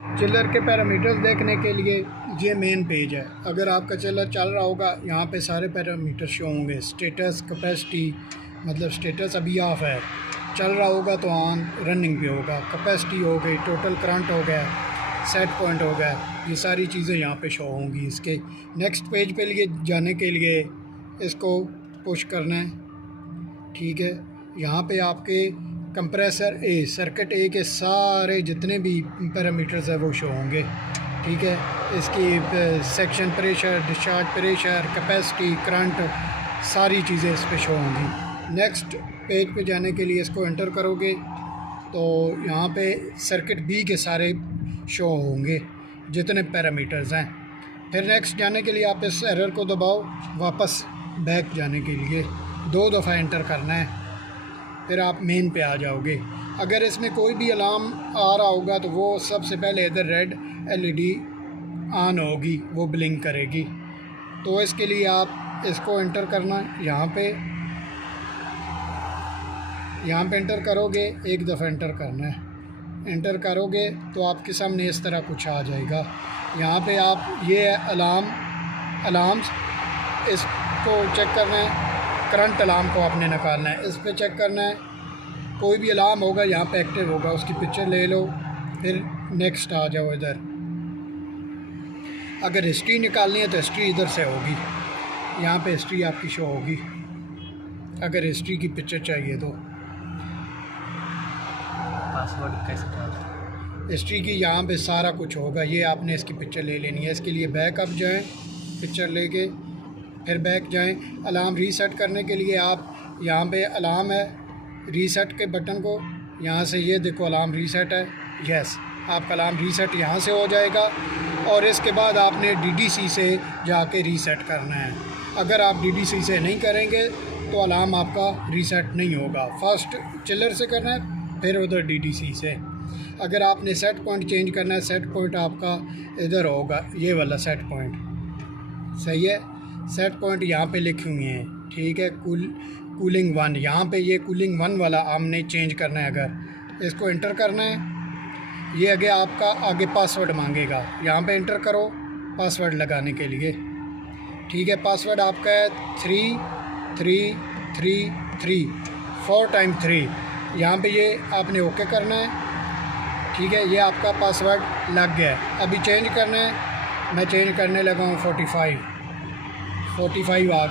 Chiller के parameters देखने के लिए ये मेन पेज है। अगर आपका चिलर चल रहा होगा यहाँ पे सारे पैरामीटर शो होंगे। स्टेटस, कैपेसिटी, मतलब स्टेटस अभी ऑफ है, चल रहा होगा तो ऑन रनिंग पे होगा। कैपेसिटी हो गई, टोटल करंट हो गया, सेट पॉइंट हो गया, ये सारी चीज़ें यहाँ पे शो होंगी। इसके नेक्स्ट पेज पे लिए जाने के लिए इसको पुश करना है, ठीक है। यहाँ पे आपके कंप्रेसर ए, सर्किट ए के सारे जितने भी पैरामीटर्स हैं वो शो होंगे, ठीक है। इसकी section pressure, discharge pressure, capacity, current, सारी चीज़ें इस पे शो होंगी। नेक्स्ट पेज पे जाने के लिए इसको एंटर करोगे तो यहाँ पे सर्किट बी के सारे शो होंगे जितने पैरामीटर्स हैं। फिर नेक्स्ट जाने के लिए आप इस एरर को दबाओ, वापस बैक जाने के लिए 2 दफ़ा एंटर करना है, फिर आप मेन पे आ जाओगे। अगर इसमें कोई भी अलार्म आ रहा होगा तो वो सबसे पहले इधर रेड एलईडी ऑन होगी, वो ब्लिंक करेगी। तो इसके लिए आप इसको एंटर करना, यहाँ पे एंटर करोगे, 1 दफ़ा एंटर करना है। एंटर करोगे तो आपके सामने इस तरह कुछ आ जाएगा। यहाँ पे आप ये अलार्म्स, इसको चेक करना है। करंट अलार्म को आपने निकालना है, इस पे चेक करना है। कोई भी अलार्म होगा यहाँ पे एक्टिव होगा, उसकी पिक्चर ले लो, फिर नेक्स्ट आ जाओ इधर। अगर हिस्ट्री निकालनी है तो हिस्ट्री इधर से होगी, यहाँ पे हिस्ट्री आपकी शो होगी अगर हिस्ट्री की पिक्चर चाहिए तो। पासवर्ड कैसे डालते? हिस्ट्री की यहाँ पे सारा कुछ होगा, ये आपने इसकी पिक्चर ले लेनी है। इसके लिए बैक अप जाएँ, पिक्चर लेके फिर बैक जाएं। अलार्म रीसेट करने के लिए आप यहाँ पे अलार्म है, रीसेट के बटन को यहाँ से, ये देखो अलार्म रीसेट है, यस, आपका अलार्म रीसेट यहाँ से हो जाएगा। और इसके बाद आपने डीडीसी से जाके रीसेट करना है। अगर आप डीडीसी से नहीं करेंगे तो अलार्म आपका रीसेट नहीं होगा। फर्स्ट चिलर से करना है, फिर उधर डीडीसी से। अगर आपने सेट पॉइंट चेंज करना है, सेट पॉइंट आपका इधर होगा, ये वाला सेट पॉइंट, सही है। सेट पॉइंट यहाँ पे लिखे हुए हैं, ठीक है। कूलिंग 1, यहाँ पे ये कूलिंग 1 वाला हमने चेंज करना है। अगर इसको एंटर करना है, ये आगे आपका आगे पासवर्ड मांगेगा, यहाँ पे एंटर करो पासवर्ड लगाने के लिए, ठीक है। पासवर्ड आपका है 3333, 4 टाइम 3। यहाँ पे ये आपने ओके करना है, ठीक है। ये आपका पासवर्ड लग गया है। अभी चेंज करना है, मैं चेंज करने लगा हूँ 45 आ